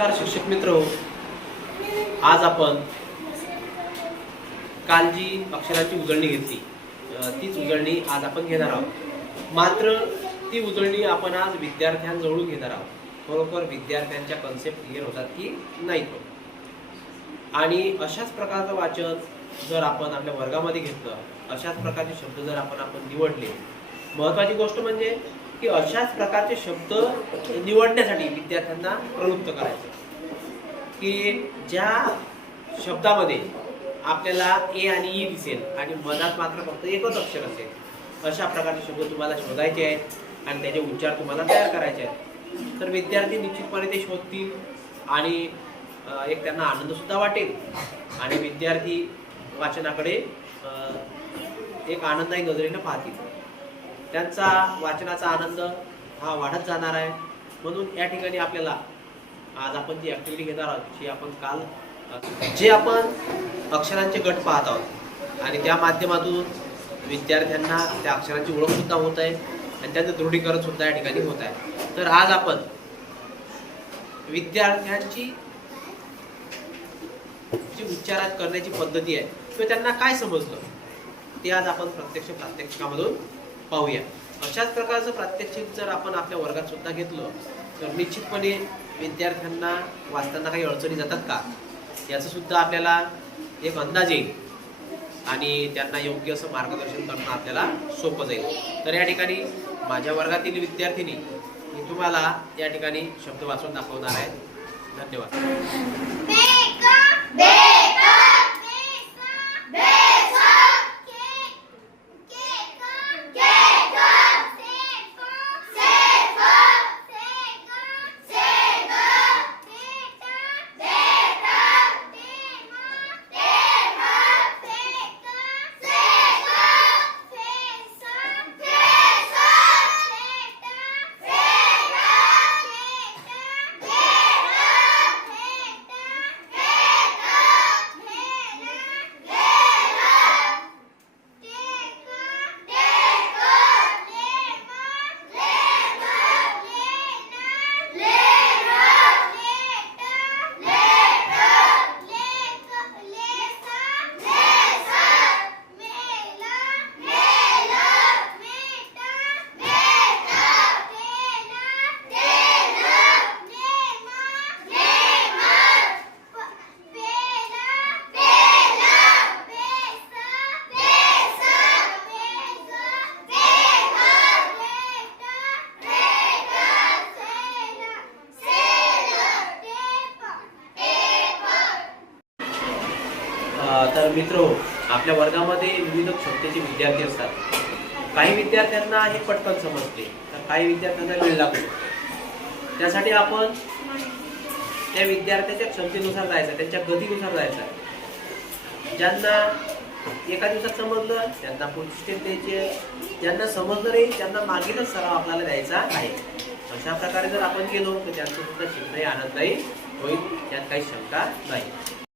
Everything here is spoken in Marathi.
नमस्कार शिक्षक मित्र, आज आपण काल जी अक्षराची उजळणी घेतली तीच उजळणी आज आपण घेणार आहोत. मात्र ती उजळणी आपण आज विद्यार्थ्यांजवळून घेणार आहोत. खरोखर विद्यार्थ्यांच्या कन्सेप्ट क्लिअर होतात की नाही. आणि अशाच प्रकारचं वाचन जर आपण आपल्या वर्गामध्ये घेतलं, अशाच प्रकारचे शब्द जर आपण निवडले, महत्त्वाची गोष्ट म्हणजे की अशाच प्रकारचे शब्द निवडण्यासाठी विद्यार्थ्यांना प्रवृत्त करायचं की ज्या शब्दामध्ये आपल्याला ए आणि ई दिसेल आणि मनात मात्र फक्त एकच अक्षर असेल, अशा प्रकारचे शब्द तुम्हाला शोधायचे आहेत आणि त्याचे उच्चार तुम्हाला तयार करायचे आहेत. तर विद्यार्थी निश्चितपणे ते शोधतील आणि एक त्यांना आनंद सुद्धा वाटेल आणि विद्यार्थी वाचनाकडे एक आनंदाची नजरेने पाहतील. त्यांचा वाचनाचा आनंद हा वाढत जाणार आहे. म्हणून या ठिकाणी आपल्याला आज आपण जी ॲक्टिव्हिटी घेणार आहोत, जी आपण काल जे आपण अक्षरांचे गट पाहत आहोत आणि त्या माध्यमातून विद्यार्थ्यांना त्या अक्षरांची ओळख सुद्धा होत आहे आणि त्यांचं दृढीकरण सुद्धा या ठिकाणी होत आहे. तर आज आपण विद्यार्थ्यांची जी उच्चार करण्याची पद्धती आहे किंवा त्यांना काय समजलं ते आज आपण प्रात्यक्षिकामधून पाहूया. अशाच प्रकारचं प्रात्यक्षिक जर आपण आपल्या वर्गात सुद्धा घेतलं तर निश्चितपणे विद्यार्थ्यांना वाचताना काही अडचणी जातात का याचं सुद्धा आपल्याला एक अंदाज येईल आणि त्यांना योग्य असं मार्गदर्शन करणं आपल्याला सोपं जाईल. तर या ठिकाणी माझ्या वर्गातील विद्यार्थिनी मी तुम्हाला या ठिकाणी शब्द वाचून दाखवणार आहे. धन्यवाद. तर मित्र, आपल्या वर्गामध्ये विविध क्षमतेचे विद्यार्थी असतात. काही विद्यार्थ्यांना हे पटकन समजते तर काही विद्यार्थ्यांना वेळ लागतो. त्यासाठी आपण त्या विद्यार्थ्याच्या क्षमतेनुसार जायचं, त्यांच्या गतीनुसार जायचं. ज्यांना एका दिवसात समजलं त्यांना पुढची स्टेप द्यायची, ज्यांना समजलं नाही त्यांना मागीलच सराव आपल्याला द्यायचा आहे. अशा प्रकारे जर आपण गेलो तर त्यांचं सुद्धा शिकणं आनंददायी होईल, त्यात काही शंका नाही.